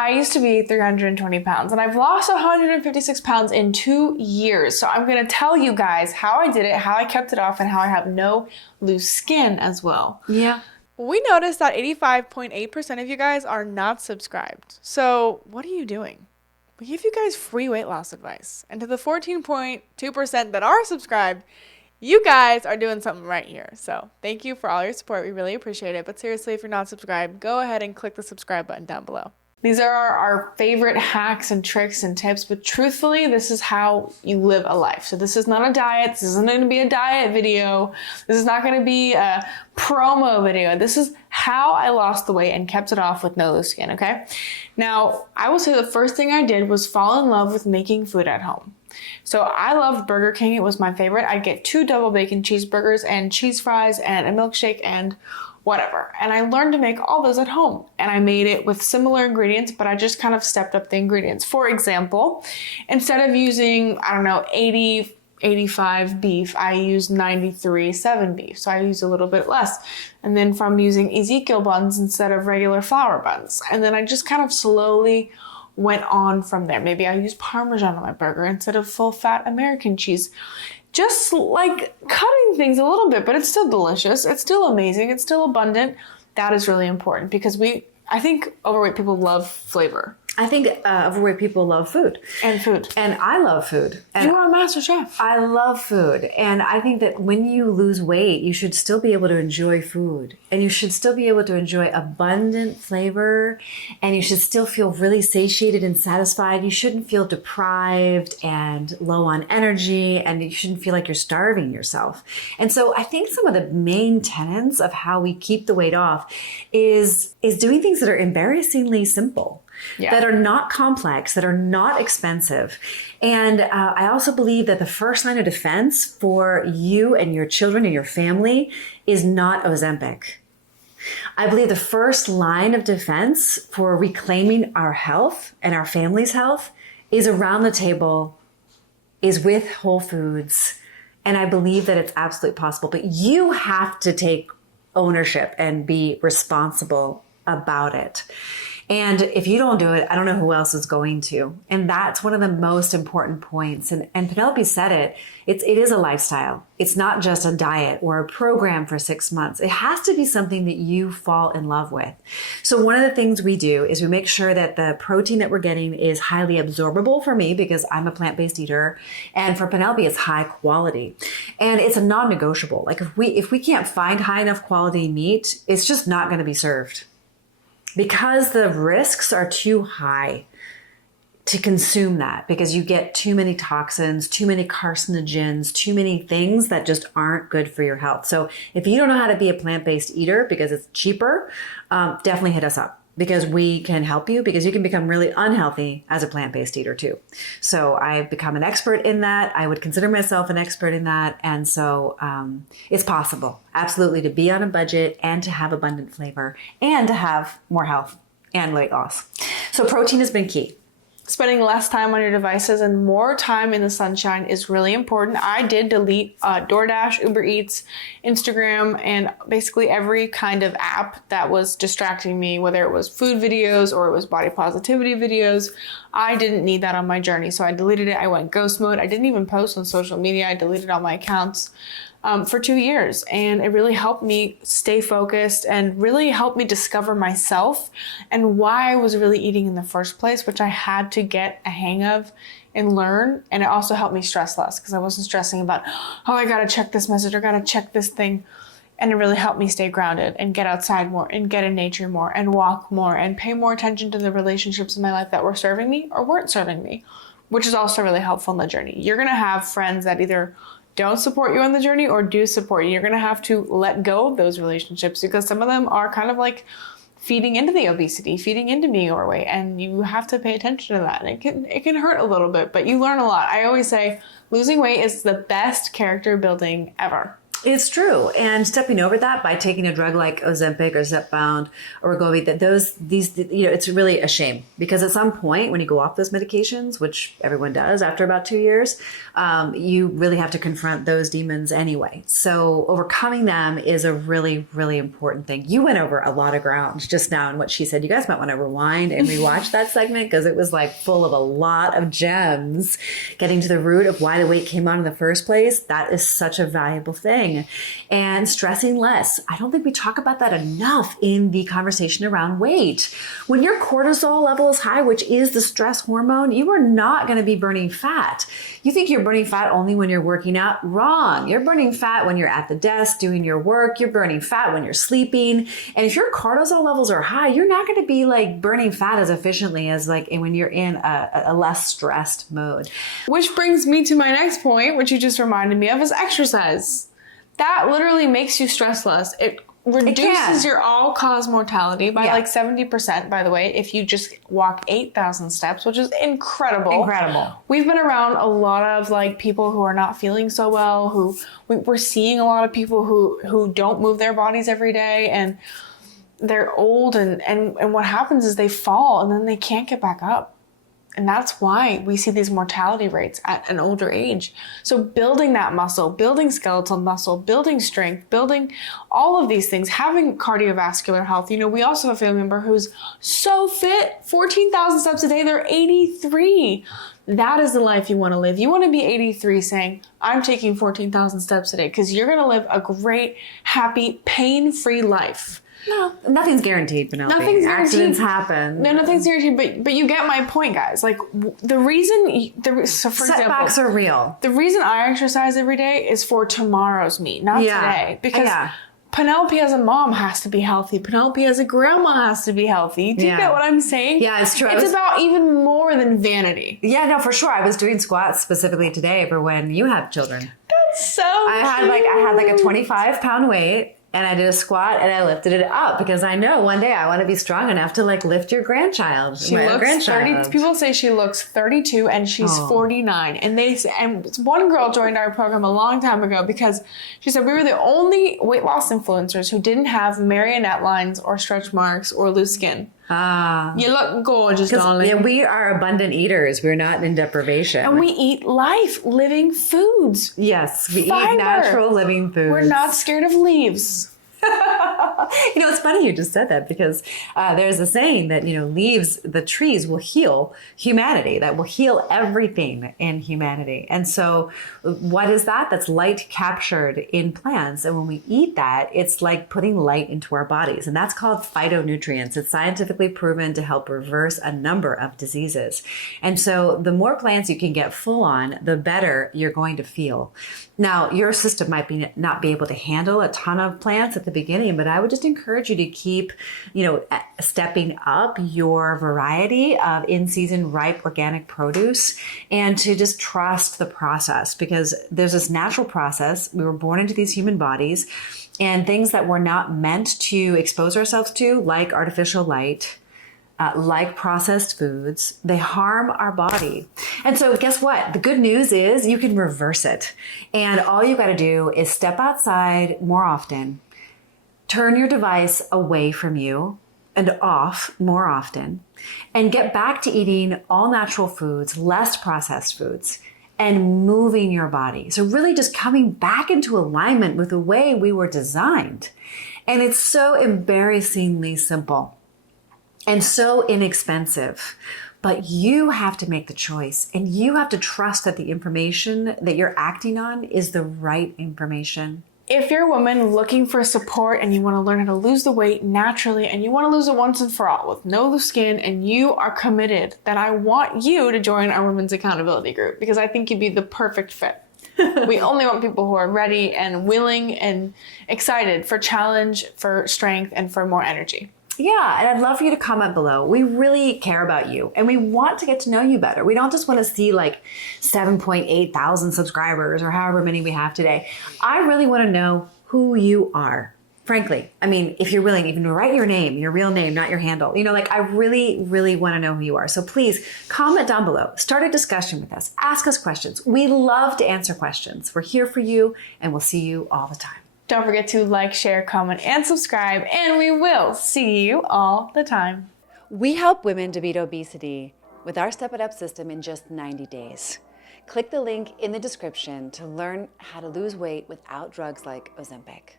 I used to be 320 pounds and I've lost 156 pounds in 2 years. So I'm going to tell you guys how I did it, how I kept it off, and how I have no loose skin as well. Yeah. We noticed that 85.8% of you guys are not subscribed. So what are you doing? We give you guys free weight loss advice. And to the 14.2% that are subscribed, you guys are doing something right here. So thank you for all your support. We really appreciate it. But seriously, if you're not subscribed, go ahead and click the subscribe button down below. These are our favorite hacks and tricks and tips, but truthfully, this is how you live a life. So this is not a diet. This isn't going to be a diet video. This is not going to be a promo video. This is how I lost the weight and kept it off with no loose skin, okay? Now, I will say the first thing I did was fall in love with making food at home. So I loved Burger King. It was my favorite. I'd get 2 double bacon cheeseburgers and cheese fries and a milkshake and whatever. And I learned to make all those at home. And I made it with similar ingredients, but I just kind of stepped up the ingredients. For example, instead of using, 85 beef, I used 93.7 beef. So I used a little bit less. And then from using Ezekiel buns instead of regular flour buns. And then I just kind of slowly went on from there. Maybe I used Parmesan on my burger instead of full fat American cheese. Just like cutting things a little bit, but it's still delicious. It's still amazing. It's still abundant. That is really important because I think overweight people love flavor. I think overweight people love food. And food. And I love food. And you are a master chef. I love food. And I think that when you lose weight, you should still be able to enjoy food. And you should still be able to enjoy abundant flavor. And you should still feel really satiated and satisfied. You shouldn't feel deprived and low on energy. And you shouldn't feel like you're starving yourself. And so I think some of the main tenets of how we keep the weight off is doing things that are embarrassingly simple. Yeah. That are not complex, that are not expensive. And I also believe that the first line of defense for you and your children and your family is not Ozempic. I believe the first line of defense for reclaiming our health and our family's health is around the table, is with Whole Foods. And I believe that it's absolutely possible. But you have to take ownership and be responsible about it. And if you don't do it, I don't know who else is going to. And that's one of the most important points. And Penelope said it. It is a lifestyle. It's not just a diet or a program for 6 months. It has to be something that you fall in love with. So one of the things we do is we make sure that the protein that we're getting is highly absorbable for me because I'm a plant-based eater. And for Penelope, it's high quality. And it's a non-negotiable. Like if we can't find high enough quality meat, it's just not going to be served. Because the risks are too high to consume that because you get too many toxins, too many carcinogens, too many things that just aren't good for your health. So if you don't know how to be a plant-based eater because it's cheaper, definitely hit us up because we can help you because you can become really unhealthy as a plant-based eater too. So I've become an expert in that. I would consider myself an expert in that. And so it's possible, absolutely, to be on a budget and to have abundant flavor and to have more health and weight loss. So protein has been key. Spending less time on your devices and more time in the sunshine is really important. I did delete DoorDash, Uber Eats, Instagram, and basically every kind of app that was distracting me, whether it was food videos or it was body positivity videos. I didn't need that on my journey, so I deleted it. I went ghost mode. I didn't even post on social media. I deleted all my accounts for 2 years, and it really helped me stay focused and really helped me discover myself and why I was really eating in the first place, which I had to get a hang of and learn. And it also helped me stress less because I wasn't stressing about, oh, I gotta check this message or gotta check this thing. And it really helped me stay grounded and get outside more and get in nature more and walk more and pay more attention to the relationships in my life that were serving me or weren't serving me, which is also really helpful in the journey. You're gonna have friends that either don't support you on the journey or do support you. You're going to have to let go of those relationships because some of them are kind of like feeding into the obesity, feeding into being overweight, and you have to pay attention to that. And it can hurt a little bit, but you learn a lot. I always say losing weight is the best character building ever. It's true. And stepping over that by taking a drug like Ozempic or Zepbound or Wegovy, it's really a shame, because at some point when you go off those medications, which everyone does after about 2 years, you really have to confront those demons anyway. So overcoming them is a really, really important thing. You went over a lot of ground just now in what she said. You guys might want to rewind and rewatch that segment, because it was like full of a lot of gems, getting to the root of why the weight came on in the first place. That is such a valuable thing. And stressing less. I don't think we talk about that enough in the conversation around weight. When your cortisol level is high, which is the stress hormone, you are not going to be burning fat. You think you're burning fat only when you're working out? Wrong. You're burning fat when you're at the desk doing your work. You're burning fat when you're sleeping. And if your cortisol levels are high, you're not going to be like burning fat as efficiently as like when you're in a less stressed mode. Which brings me to my next point, which you just reminded me of, is exercise. That literally makes you stress less. It reduces your all-cause mortality by like 70%, by the way, if you just walk 8,000 steps, which is incredible. Incredible. We've been around a lot of like people who are not feeling so well, we're seeing a lot of people who don't move their bodies every day, and they're old, and what happens is they fall and then they can't get back up. And that's why we see these mortality rates at an older age. So building that muscle, building skeletal muscle, building strength, building all of these things, having cardiovascular health. You know, we also have a family member who's so fit, 14,000 steps a day, they're 83. That is the life you want to live. You want to be 83 saying, I'm taking 14,000 steps a day, because you're going to live a great, happy, pain-free life. No, nothing's guaranteed, Penelope. Nothing's guaranteed. Accidents happen. No, nothing's guaranteed. But you get my point, guys. Like the reason, so for setbacks example, are real. The reason I exercise every day is for tomorrow's me, not today. Because Penelope as a mom has to be healthy. Penelope as a grandma has to be healthy. Do you get what I'm saying? Yeah, it's true. It's about even more than vanity. Yeah, no, for sure. I was doing squats specifically today for when you have children. That's so I had like a 25-pound weight. And I did a squat and I lifted it up, because I know one day I want to be strong enough to like lift your grandchild. She looks 30. People say she looks 32 and she's 49. And one girl joined our program a long time ago because she said we were the only weight loss influencers who didn't have marionette lines or stretch marks or loose skin. You look gorgeous, darling. Yeah, we are abundant eaters. We're not in deprivation. And we eat life, living foods. Yes, we Fiber. eat natural living foods. We're not scared of leaves. You know, it's funny you just said that, because there's a saying that, you know, the trees will heal humanity, that will heal everything in humanity. And so what is that? That's light captured in plants. And when we eat that, it's like putting light into our bodies. And that's called phytonutrients. It's scientifically proven to help reverse a number of diseases. And so the more plants you can get full on, the better you're going to feel. Now, your system might not be able to handle a ton of plants at the beginning, but I would just encourage you to keep, you know, stepping up your variety of in-season ripe organic produce, and to just trust the process, because there's this natural process. We were born into these human bodies, and things that we're not meant to expose ourselves to, like artificial light, like processed foods, they harm our body. And so guess what? The good news is you can reverse it. And all you got to do is step outside more often, turn your device away from you and off more often, and get back to eating all natural foods, less processed foods, and moving your body. So really just coming back into alignment with the way we were designed. And it's so embarrassingly simple and so inexpensive, but you have to make the choice, and you have to trust that the information that you're acting on is the right information. If you're a woman looking for support and you want to learn how to lose the weight naturally, and you want to lose it once and for all with no loose skin, and you are committed, then I want you to join our Women's Accountability Group, because I think you'd be the perfect fit. We only want people who are ready and willing and excited for challenge, for strength, and for more energy. Yeah, and I'd love for you to comment below. We really care about you, and we want to get to know you better. We don't just want to see like 7.8 thousand subscribers or however many we have today. I really want to know who you are. Frankly, I mean, if you're willing, even to write your name, your real name, not your handle. Like I really, really want to know who you are. So please comment down below. Start a discussion with us. Ask us questions. We love to answer questions. We're here for you, and we'll see you all the time. Don't forget to like, share, comment, and subscribe, and we will see you all the time. We help women to beat obesity with our Step It Up system in just 90 days. Click the link in the description to learn how to lose weight without drugs like Ozempic.